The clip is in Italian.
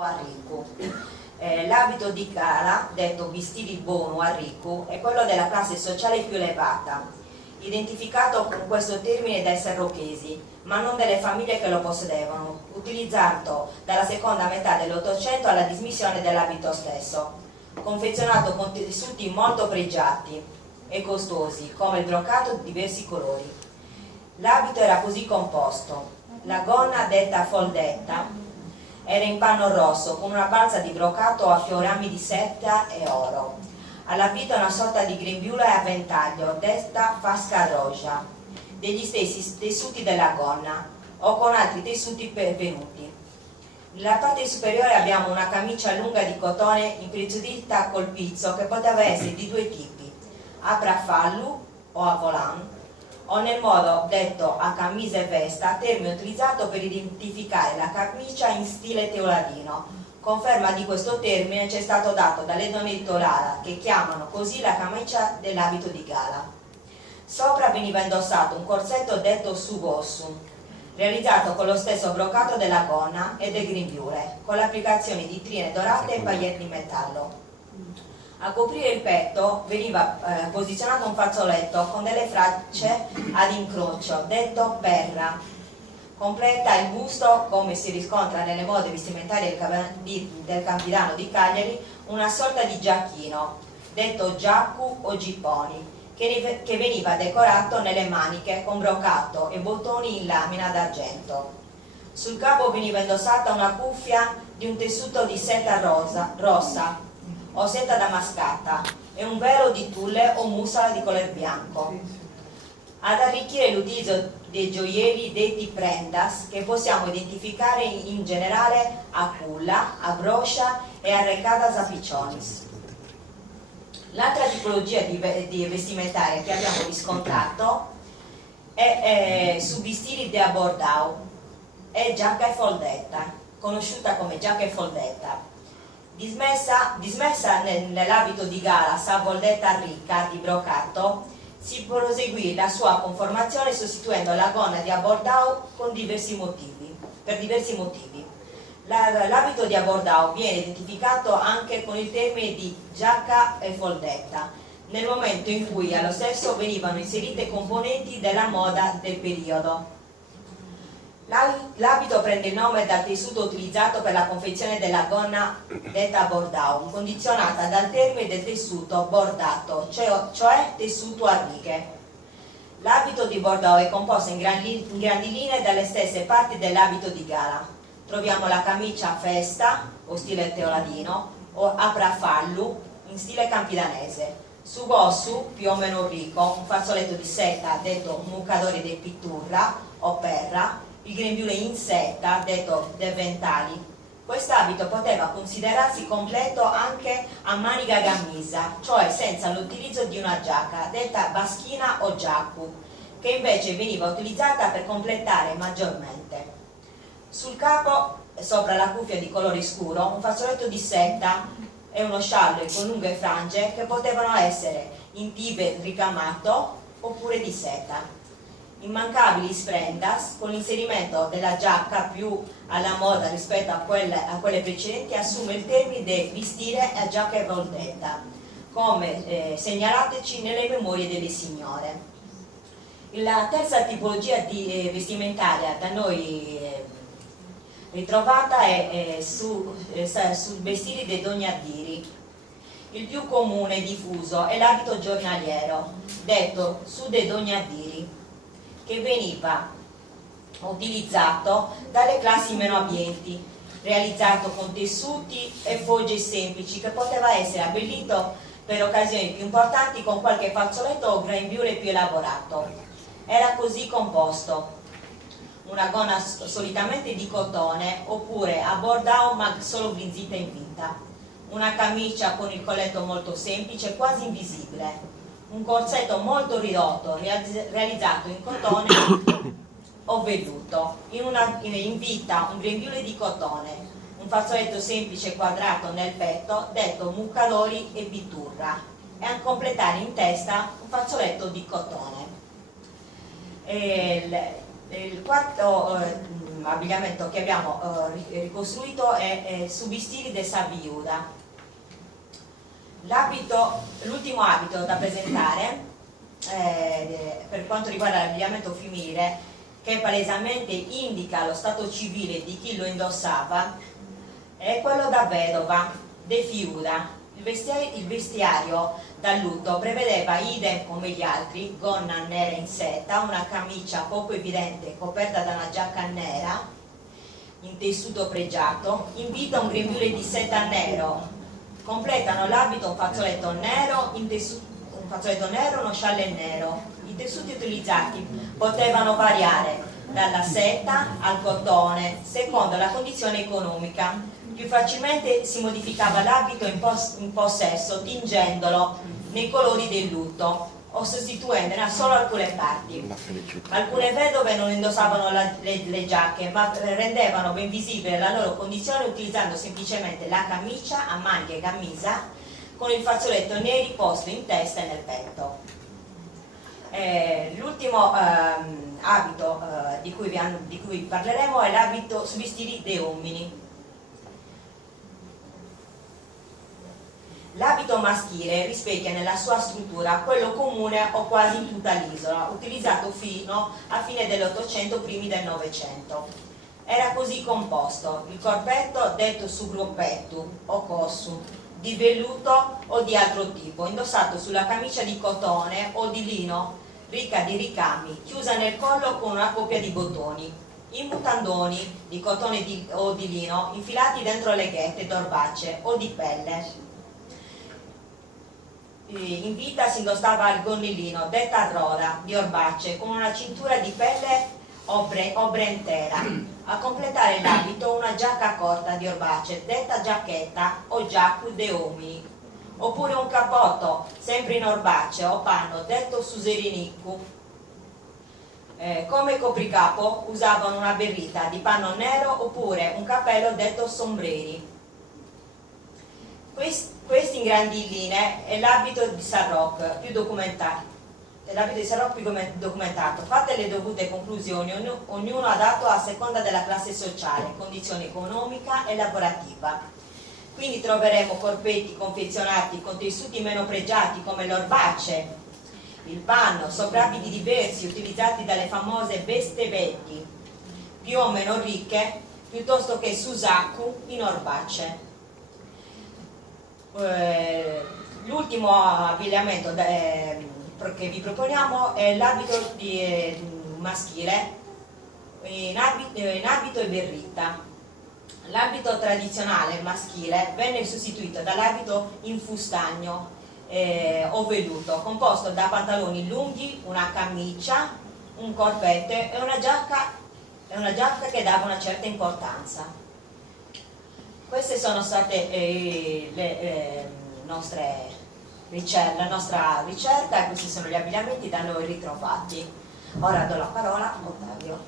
a Ricco. L'abito di gala, detto vestiti buono a Ricco, è quello della classe sociale più elevata, identificato con questo termine dai serrocchesi, ma non delle famiglie che lo possedevano, utilizzato dalla seconda metà dell'Ottocento alla dismissione dell'abito stesso, confezionato con tessuti molto pregiati e costosi, come il broccato di diversi colori. L'abito era così composto: la gonna, detta foldetta, era in panno rosso con una balza di broccato a fiorami di seta e oro. Alla vita una sorta di grembiula a ventaglio, detta fasca roja, degli stessi tessuti della gonna, o con altri tessuti pervenuti. Nella parte superiore abbiamo una camicia lunga di cotone impreziosita col pizzo, che poteva essere di due tipi: a prafallu o a volant, o nel modo detto a camisa e vesta, termine utilizzato per identificare la camicia in stile teuladino. Conferma di questo termine ci è stato dato dalle donne di Tolala, che chiamano così la camicia dell'abito di gala. Sopra veniva indossato un corsetto detto subossu, realizzato con lo stesso broccato della gonna e del grembiule, con l'applicazione di trine dorate e paillette di metallo. A coprire il petto veniva posizionato un fazzoletto con delle fracce ad incrocio, detto perra. Completa il busto, come si riscontra nelle mode vestimentarie del Campidano di Cagliari, una sorta di giacchino, detto giaccu o gipponi, che veniva decorato nelle maniche con broccato e bottoni in lamina d'argento. Sul capo veniva indossata una cuffia di un tessuto di seta rossa o seta damascata e un velo di tulle o mussola di colore bianco. Ad arricchire l'utilizzo dei gioielli detti prendas, che possiamo identificare in generale a culla, a broscia e a recadas a piccionis. L'altra tipologia di vestimentaria che abbiamo riscontrato è su vestiti de abordau, è giacca e foldetta, conosciuta come giacca e foldetta. Dismessa nell'abito di gala salvoldetta ricca di broccato, si proseguì la sua conformazione sostituendo la gonna di abordau per diversi motivi. L'abito di abordau viene identificato anche con il termine di giacca e foldetta, nel momento in cui allo stesso venivano inserite componenti della moda del periodo. L'abito prende il nome dal tessuto utilizzato per la confezione della gonna detta bordau, condizionata dal termine del tessuto bordato, cioè tessuto a righe. L'abito di bordau è composto in grandi linee dalle stesse parti dell'abito di gala. Troviamo la camicia a festa, o stile teoladino, o a prafallu, in stile campidanese. Subossu, più o meno ricco, un fazzoletto di seta, detto mucadore de pitturra o perra, il grembiule in seta, detto de ventali. Quest'abito poteva considerarsi completo anche a manica gamisa, cioè senza l'utilizzo di una giacca, detta baschina o giaccu, che invece veniva utilizzata per completare maggiormente. Sul capo, sopra la cuffia di colore scuro, un fazzoletto di seta e uno scialle con lunghe frange che potevano essere in tibe ricamato oppure di seta. Immancabili sprendas, con l'inserimento della giacca più alla moda rispetto a quelle precedenti, assume il termine di vestire a giacca e foldetta, come segnalateci nelle memorie delle signore. La terza tipologia di vestimentaria da noi ritrovata è sul vestiti dei dognadiri. Il più comune e diffuso è l'abito giornaliero, detto su dei dognadiri, che veniva utilizzato dalle classi meno abbienti, realizzato con tessuti e fogge semplici, che poteva essere abbellito per occasioni più importanti con qualche fazzoletto o grembiule più elaborato. Era così composto: una gonna solitamente di cotone oppure a bordau ma solo brinzita in vita, una camicia con il colletto molto semplice, quasi invisibile, un corsetto molto ridotto realizzato in cotone o velluto, in vita un grembiule di cotone, un fazzoletto semplice quadrato nel petto, detto muccadori e pitturra, e a completare in testa un fazzoletto di cotone. Il quarto abbigliamento che abbiamo ricostruito è Subistili de sa viuda. L'ultimo abito da presentare per quanto riguarda l'abbigliamento femminile, che palesemente indica lo stato civile di chi lo indossava, è quello da vedova, de fiuda. Il vestiario da lutto prevedeva, idem come gli altri, gonna nera in seta, una camicia poco evidente coperta da una giacca nera in tessuto pregiato, in vita un grembiule di seta nero. Completano l'abito un fazzoletto nero, uno scialle nero. I tessuti utilizzati potevano variare dalla seta al cotone secondo la condizione economica. Più facilmente si modificava l'abito in possesso tingendolo nei colori del lutto o sostituendone solo alcune parti. Alcune vedove non indossavano le giacche, ma rendevano ben visibile la loro condizione utilizzando semplicemente la camicia a maniche camisa con il fazzoletto neri posto in testa e nel petto. L'ultimo abito di cui parleremo è l'abito subistili de uomini. L'abito maschile rispecchia nella sua struttura quello comune o quasi in tutta l'isola, utilizzato fino a fine dell'Ottocento, primi del Novecento. Era così composto: il corpetto detto subroppetto o cossu, di velluto o di altro tipo, indossato sulla camicia di cotone o di lino ricca di ricami, chiusa nel collo con una coppia di bottoni. I mutandoni di cotone o di lino infilati dentro le ghette d'orbacce o di pelle. In vita si indossava il gonnellino, detta roda, di orbacce, con una cintura di pelle obrentera. A completare l'abito una giacca corta di orbacce, detta giacchetta o giaccu de uomini, oppure un cappotto, sempre in orbacce o panno, detto suseriniccu. Come copricapo usavano una berrita di panno nero oppure un cappello detto sombreri. Questi in grandi linee è l'abito di Sarroch più documentato. Fatte le dovute conclusioni, ognuno adatto a seconda della classe sociale, condizione economica e lavorativa. Quindi troveremo corpetti confezionati con tessuti meno pregiati come l'orbacce, il panno, soprabiti diversi utilizzati dalle famose vestevetti, più o meno ricche, piuttosto che susaku in orbacce. L'ultimo abbigliamento che vi proponiamo è l'abito maschile in abito e berritta. L'abito tradizionale maschile venne sostituito dall'abito in fustagno o velluto, composto da pantaloni lunghi, una camicia, un corpetto e una giacca che dava una certa importanza. Queste sono state la nostra ricerca e questi sono gli abbigliamenti da noi ritrovati. Ora do la parola a Ottavio.